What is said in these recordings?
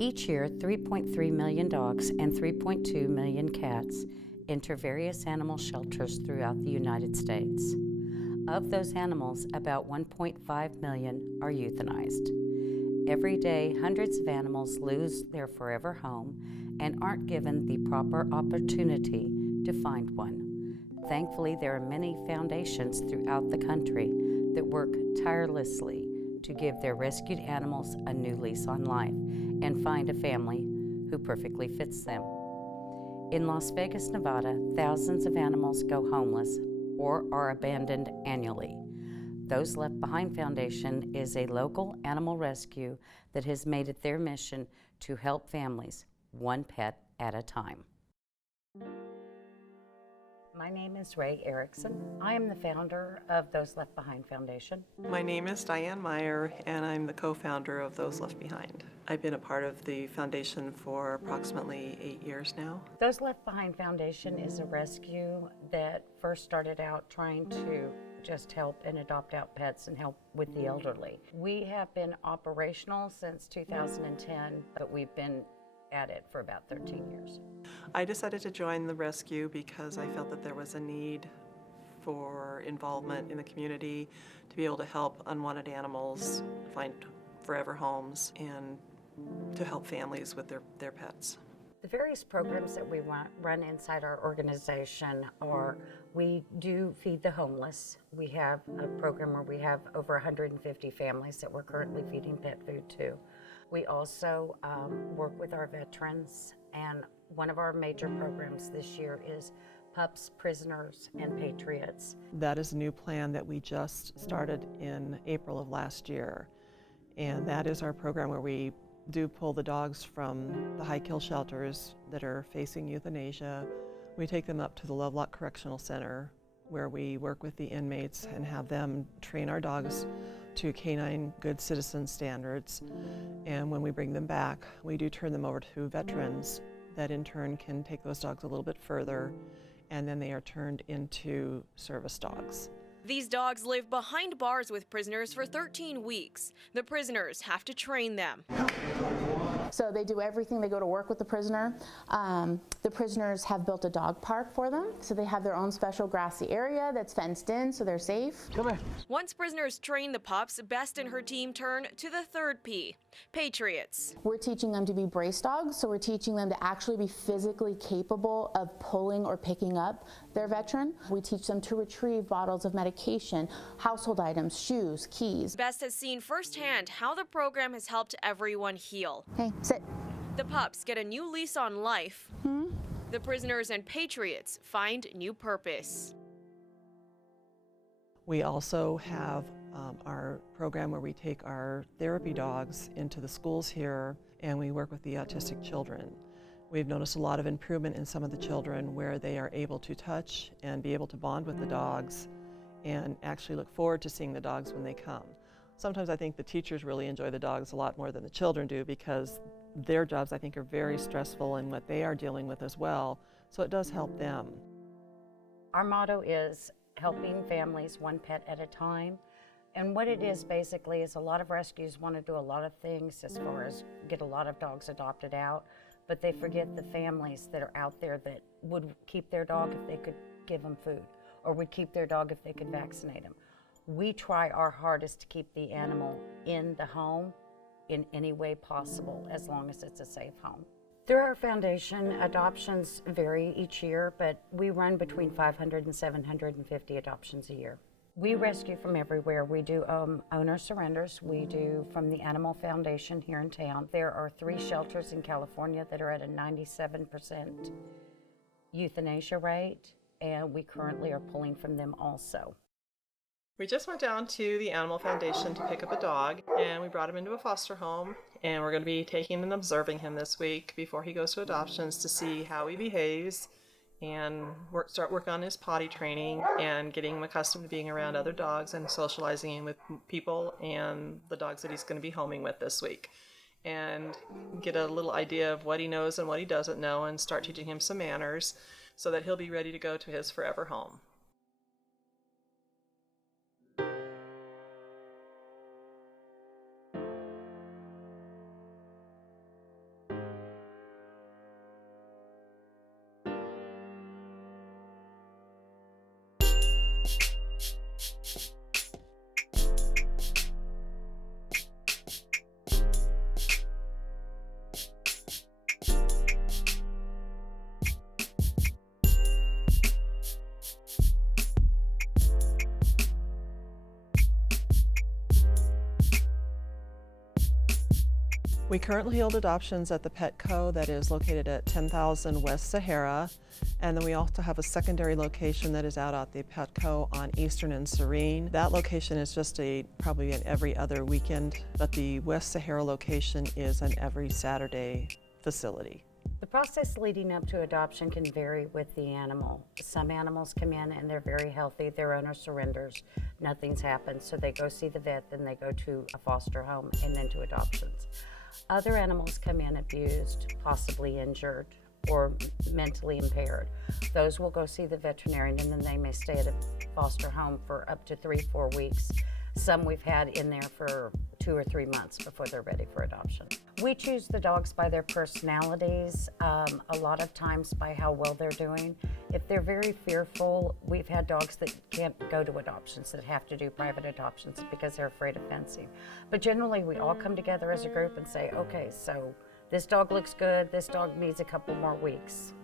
Each year, 3.3 million dogs and 3.2 million cats enter various animal shelters throughout the United States. Of those animals, about 1.5 million are euthanized. Every day, hundreds of animals lose their forever home and aren't given the proper opportunity to find one. Thankfully, there are many foundations throughout the country that work tirelessly to give their rescued animals a new lease on life and find a family who perfectly fits them. In Las Vegas, Nevada, thousands of animals go homeless or are abandoned annually. Those Left Behind Foundation is a local animal rescue that has made it their mission to help families, one pet at a time. My name is Ray Erickson. I am the founder of Those Left Behind Foundation. My name is Diane Meyer, and I'm the co-founder of Those Left Behind. I've been a part of the foundation for approximately 8 years now. Those Left Behind Foundation is a rescue that first started out trying to just help and adopt out pets and help with the elderly. We have been operational since 2010, but we've been at it for about 13 years. I decided to join the rescue because I felt that there was a need for involvement in the community to be able to help unwanted animals find forever homes and to help families with their pets. The various programs that we run inside our organization are, we do feed the homeless. We have a program where we have over 150 families that we're currently feeding pet food to. We also work with our veterans, and one of our major programs this year is Pups, Prisoners, and Patriots. That is a new plan that we just started in April of last year, and that is our program where we do pull the dogs from the high kill shelters that are facing euthanasia. We take them up to the Lovelock Correctional Center, where we work with the inmates and have them train our dogs to canine good citizen standards. And when we bring them back, we do turn them over to veterans that in turn can take those dogs a little bit further, and then they are turned into service dogs. These dogs live behind bars with prisoners for 13 weeks. The prisoners have to train them. So they do everything. They go to work with the prisoner. The prisoners have built a dog park for them, so they have their own special grassy area that's fenced in, so they're safe. Come here. Once prisoners train the pups, Best and her team turn to the third P, Patriots. We're teaching them to be brace dogs, so we're teaching them to actually be physically capable of pulling or picking up their veteran. We teach them to retrieve bottles of medication, household items, shoes, keys. Best has seen firsthand how the program has helped everyone heal. Hey, sit. The pups get a new lease on life. The prisoners and patriots find new purpose. We also have our program where we take our therapy dogs into the schools here, and we work with the autistic children. We've noticed a lot of improvement in some of the children where they are able to touch and be able to bond with the dogs and actually look forward to seeing the dogs when they come. Sometimes I think the teachers really enjoy the dogs a lot more than the children do, because their jobs, I think, are very stressful in what they are dealing with as well, so it does help them. Our motto is helping families one pet at a time. And what it is basically is a lot of rescues want to do a lot of things as far as get a lot of dogs adopted out, but they forget the families that are out there that would keep their dog if they could give them food, or would keep their dog if they could vaccinate them. We try our hardest to keep the animal in the home in any way possible, as long as it's a safe home. Through our foundation, adoptions vary each year, but we run between 500 and 750 adoptions a year. We rescue from everywhere. We do owner surrenders. We do from the Animal Foundation here in town. There are 3 shelters in California that are at a 97% euthanasia rate, and we currently are pulling from them also. We just went down to the Animal Foundation to pick up a dog, and we brought him into a foster home, and we're going to be taking and observing him this week before he goes to adoptions to see how he behaves and start work on his potty training and getting him accustomed to being around other dogs and socializing with people and the dogs that he's going to be homing with this week, and get a little idea of what he knows and what he doesn't know, and start teaching him some manners so that he'll be ready to go to his forever home. We currently hold adoptions at the Petco that is located at 10,000 West Sahara, and then we also have a secondary location that is out at the Petco on Eastern and Serene. That location is just probably an every other weekend, but the West Sahara location is an every Saturday facility. The process leading up to adoption can vary with the animal. Some animals come in and they're very healthy, their owner surrenders, nothing's happened, so they go see the vet, then they go to a foster home and then to adoptions. Other animals come in abused, possibly injured, or mentally impaired. Those will go see the veterinarian and then they may stay at a foster home for up to 3-4 weeks. Some we've had in there for 2 or 3 months before they're ready for adoption. We choose the dogs by their personalities, a lot of times by how well they're doing. If they're very fearful, we've had dogs that can't go to adoptions, that have to do private adoptions because they're afraid of fencing. But generally we all come together as a group and say, okay, so this dog looks good, this dog needs a couple more weeks.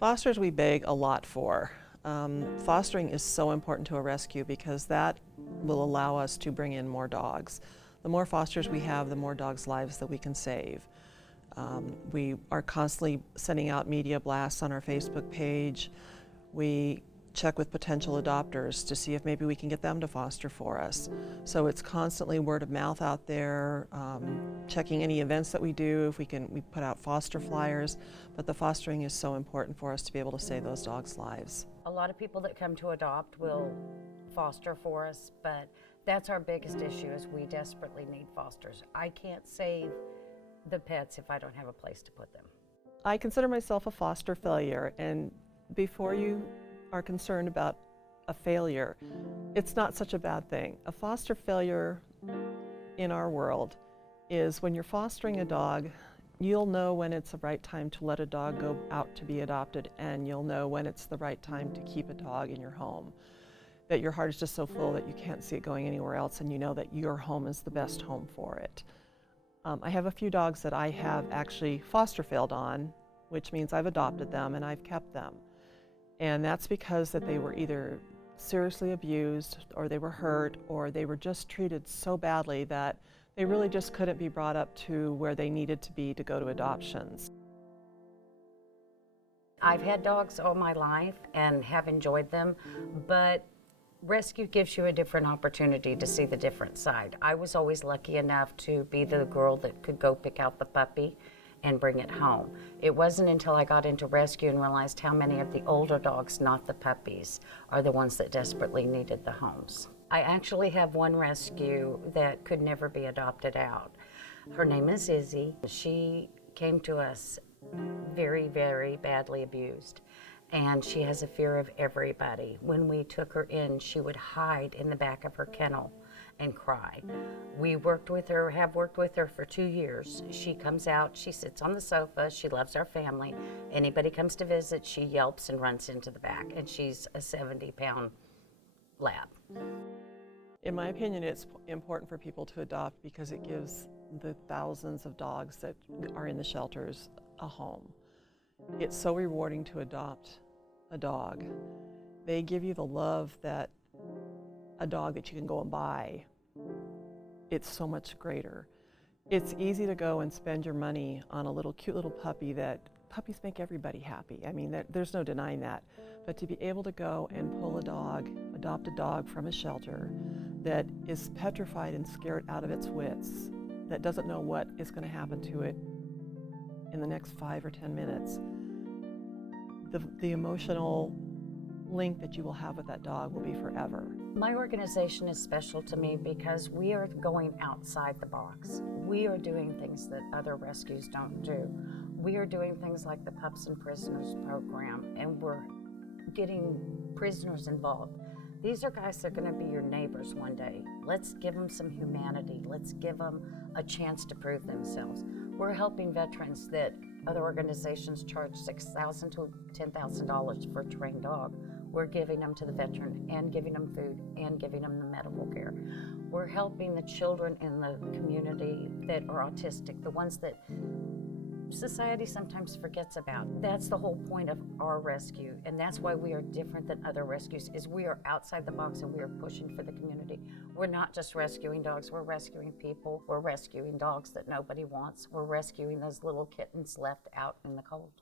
Fosters we beg a lot for. Fostering is so important to a rescue because that will allow us to bring in more dogs. The more fosters we have, the more dogs' lives that we can save. We are constantly sending out media blasts on our Facebook page. We check with potential adopters to see if maybe we can get them to foster for us. So it's constantly word of mouth out there, checking any events that we do, we put out foster flyers, but the fostering is so important for us to be able to save those dogs' lives. A lot of people that come to adopt will foster for us, but that's our biggest issue is we desperately need fosters. I can't save the pets if I don't have a place to put them. I consider myself a foster failure, and before you are concerned about a failure, it's not such a bad thing. A foster failure in our world is when you're fostering a dog, you'll know when it's the right time to let a dog go out to be adopted, and you'll know when it's the right time to keep a dog in your home. That your heart is just so full that you can't see it going anywhere else, and you know that your home is the best home for it. I have a few dogs that I have actually foster failed on, which means I've adopted them and I've kept them. And that's because that they were either seriously abused, or they were hurt, or they were just treated so badly that they really just couldn't be brought up to where they needed to be to go to adoptions. I've had dogs all my life and have enjoyed them, but rescue gives you a different opportunity to see the different side. I was always lucky enough to be the girl that could go pick out the puppy and bring it home. It wasn't until I got into rescue and realized how many of the older dogs, not the puppies, are the ones that desperately needed the homes. I actually have one rescue that could never be adopted out. Her name is Izzy. She came to us very, very badly abused, and she has a fear of everybody. When we took her in, she would hide in the back of her kennel and cry. We have worked with her for 2 years. She comes out, she sits on the sofa, she loves our family. Anybody comes to visit, she yelps and runs into the back, and she's a 70-pound lab. In my opinion, it's important for people to adopt because it gives the thousands of dogs that are in the shelters a home. It's so rewarding to adopt a dog. They give you the love that a dog that you can go and buy, it's so much greater. It's easy to go and spend your money on a cute little puppy. That puppies make everybody happy. I mean, there's no denying that. But to be able to go and pull a dog, adopt a dog from a shelter that is petrified and scared out of its wits, that doesn't know what is going to happen to it in the next 5 or 10 minutes, the emotional link that you will have with that dog will be forever. My organization is special to me because we are going outside the box. We are doing things that other rescues don't do. We are doing things like the Pups and Prisoners program, and we're getting prisoners involved. These are guys that are going to be your neighbors one day. Let's give them some humanity. Let's give them a chance to prove themselves. We're helping veterans that other organizations charge $6,000 to $10,000 for a trained dog. We're giving them to the veteran and giving them food and giving them the medical care. We're helping the children in the community that are autistic, the ones that society sometimes forgets about. That's the whole point of our rescue, and that's why we are different than other rescues, is we are outside the box and we are pushing for the community. We're not just rescuing dogs, we're rescuing people. We're rescuing dogs that nobody wants. We're rescuing those little kittens left out in the cold.